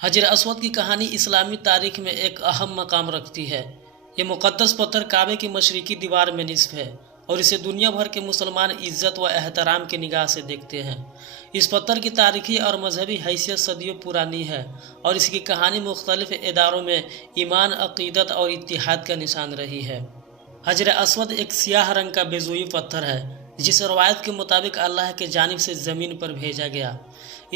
حجر اسود کی کہانی اسلامی تاریخ میں ایک اہم مقام رکھتی ہے۔ یہ مقدس پتھر کعبے کی مشرقی دیوار میں نصب ہے اور اسے دنیا بھر کے مسلمان عزت و احترام کی نگاہ سے دیکھتے ہیں۔ اس پتھر کی تاریخی اور مذہبی حیثیت صدیوں پرانی ہے اور اس کی کہانی مختلف اداروں میں ایمان، عقیدت اور اتحاد کا نشان رہی ہے۔ حجر اسود ایک سیاہ رنگ کا بیضوئی پتھر ہے جسے روایت کے مطابق اللہ کی جانب سے زمین پر بھیجا گیا۔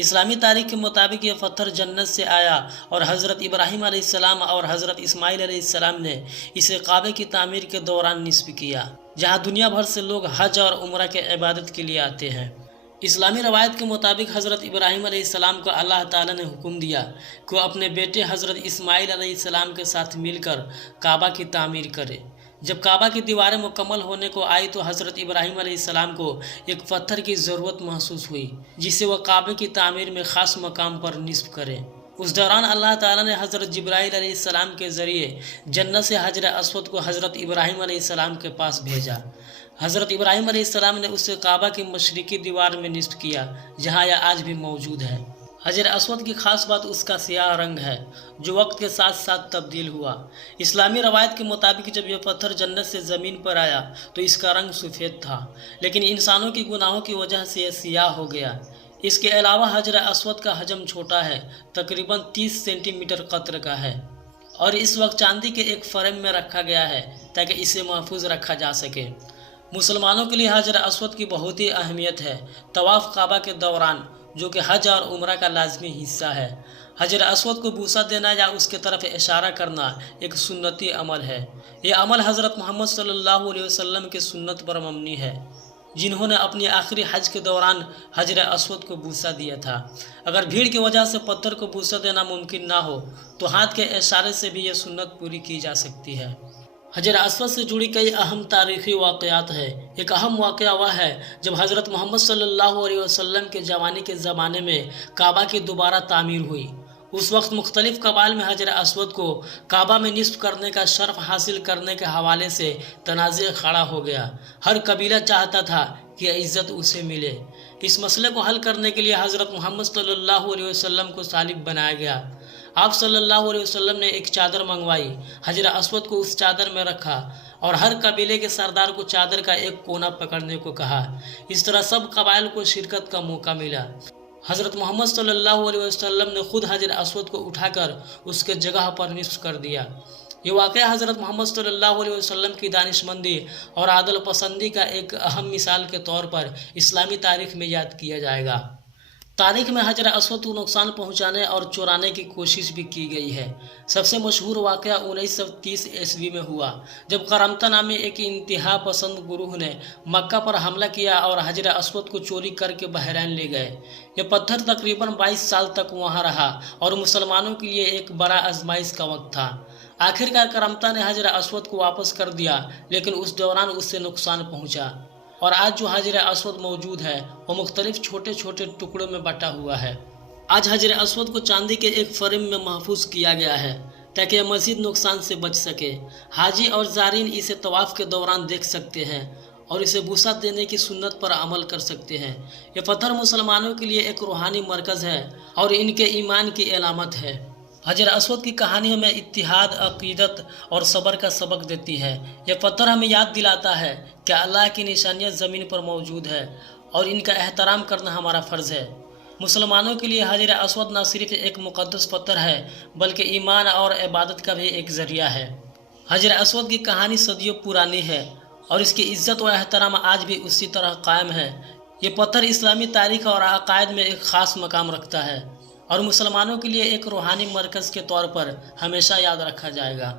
اسلامی تاریخ کے مطابق یہ پتھر جنت سے آیا اور حضرت ابراہیم علیہ السلام اور حضرت اسماعیل علیہ السلام نے اسے کعبے کی تعمیر کے دوران نصب کیا، جہاں دنیا بھر سے لوگ حج اور عمرہ کے عبادت کے لیے آتے ہیں۔ اسلامی روایت کے مطابق حضرت ابراہیم علیہ السلام کو اللہ تعالیٰ نے حکم دیا کہ وہ اپنے بیٹے حضرت اسماعیل علیہ السلام کے ساتھ مل کر کعبہ کی تعمیر کرے۔ جب کعبہ کی دیواریں مکمل ہونے کو آئی تو حضرت ابراہیم علیہ السلام کو ایک پتھر کی ضرورت محسوس ہوئی جسے وہ کعبے کی تعمیر میں خاص مقام پر نصب کرے۔ اس دوران اللہ تعالیٰ نے حضرت جبرائیل علیہ السلام کے ذریعے جنت سے حجر اسود کو حضرت ابراہیم علیہ السلام کے پاس بھیجا۔ حضرت ابراہیم علیہ السلام نے اسے کعبہ کی مشرقی دیوار میں نصب کیا، جہاں یہ آج بھی موجود ہے۔ حجر اسود کی خاص بات اس کا سیاہ رنگ ہے جو وقت کے ساتھ ساتھ تبدیل ہوا۔ اسلامی روایت کے مطابق جب یہ پتھر جنت سے زمین پر آیا تو اس کا رنگ سفید تھا، لیکن انسانوں کی گناہوں کی وجہ سے یہ سیاہ ہو گیا۔ اس کے علاوہ حجر اسود کا حجم چھوٹا ہے، تقریباً 30 سینٹی میٹر قطر کا ہے، اور اس وقت چاندی کے ایک فریم میں رکھا گیا ہے تاکہ اسے محفوظ رکھا جا سکے۔ مسلمانوں کے لیے حجر اسود کی بہت ہی اہمیت ہے۔ طواف کعبہ کے دوران، جو کہ حج اور عمرہ کا لازمی حصہ ہے، حجر اسود کو بوسہ دینا یا اس کے طرف اشارہ کرنا ایک سنتی عمل ہے۔ یہ عمل حضرت محمد صلی اللہ علیہ وسلم کی سنت پر مبنی ہے، جنہوں نے اپنی آخری حج کے دوران حجر اسود کو بوسہ دیا تھا۔ اگر بھیڑ کی وجہ سے پتھر کو بوسہ دینا ممکن نہ ہو تو ہاتھ کے اشارے سے بھی یہ سنت پوری کی جا سکتی ہے۔ حجر اسود سے جڑی کئی اہم تاریخی واقعات ہیں۔ ایک اہم واقعہ وہ ہے جب حضرت محمد صلی اللہ علیہ وسلم کے جوانی کے زمانے میں کعبہ کی دوبارہ تعمیر ہوئی۔ اس وقت مختلف قبائل میں حجر اسود کو کعبہ میں نصب کرنے کا شرف حاصل کرنے کے حوالے سے تنازع کھڑا ہو گیا۔ ہر قبیلہ چاہتا تھا کہ عزت اسے ملے۔ اس مسئلے کو حل کرنے کے لیے حضرت محمد صلی اللہ علیہ وسلم کو صالح بنایا گیا۔ آپ صلی اللہ علیہ وسلم نے ایک چادر منگوائی، حجر اسود کو اس چادر میں رکھا اور ہر قبیلے کے سردار کو چادر کا ایک کونا پکڑنے کو کہا۔ اس طرح سب قبائل کو شرکت کا موقع ملا۔ حضرت محمد صلی اللہ علیہ وسلم نے خود حجر اسود کو اٹھا کر اس کے جگہ پر نصب کر دیا۔ یہ واقعہ حضرت محمد صلی اللہ علیہ وسلم کی دانشمندی اور عادل پسندی کا ایک اہم مثال کے طور پر اسلامی تاریخ میں یاد کیا جائے گا۔ تاریخ میں حجر اسود کو نقصان پہنچانے اور چرانے کی کوشش بھی کی گئی ہے۔ سب سے مشہور واقعہ 1930 عیسوی میں ہوا جب کرامتہ نامی ایک انتہا پسند گروہ نے مکہ پر حملہ کیا اور حجر اسود کو چوری کر کے بحرین لے گئے۔ یہ پتھر تقریباً 22 سال تک وہاں رہا اور مسلمانوں کے لیے ایک بڑا آزمائش کا وقت تھا۔ آخرکار کرامتہ نے حجر اسود کو واپس کر دیا، لیکن اس دوران اس سے نقصان پہنچا، اور آج جو حجر اسود موجود ہے وہ مختلف چھوٹے چھوٹے ٹکڑوں میں بٹا ہوا ہے۔ آج حجر اسود کو چاندی کے ایک فریم میں محفوظ کیا گیا ہے تاکہ یہ مزید نقصان سے بچ سکے۔ حاجی اور زائرین اسے طواف کے دوران دیکھ سکتے ہیں اور اسے بوسہ دینے کی سنت پر عمل کر سکتے ہیں۔ یہ پتھر مسلمانوں کے لیے ایک روحانی مرکز ہے اور ان کے ایمان کی علامت ہے۔ حجر اسود کی کہانی ہمیں اتحاد، عقیدت اور صبر کا سبق دیتی ہے۔ یہ پتھر ہمیں یاد دلاتا ہے کہ اللہ کی نشانیاں زمین پر موجود ہے اور ان کا احترام کرنا ہمارا فرض ہے۔ مسلمانوں کے لیے حجر اسود نہ صرف ایک مقدس پتھر ہے بلکہ ایمان اور عبادت کا بھی ایک ذریعہ ہے۔ حجر اسود کی کہانی صدیوں پرانی ہے اور اس کی عزت و احترام آج بھی اسی طرح قائم ہے۔ یہ پتھر اسلامی تاریخ اور عقائد میں ایک خاص مقام رکھتا ہے اور مسلمانوں کے لیے ایک روحانی مرکز کے طور پر ہمیشہ یاد رکھا جائے گا۔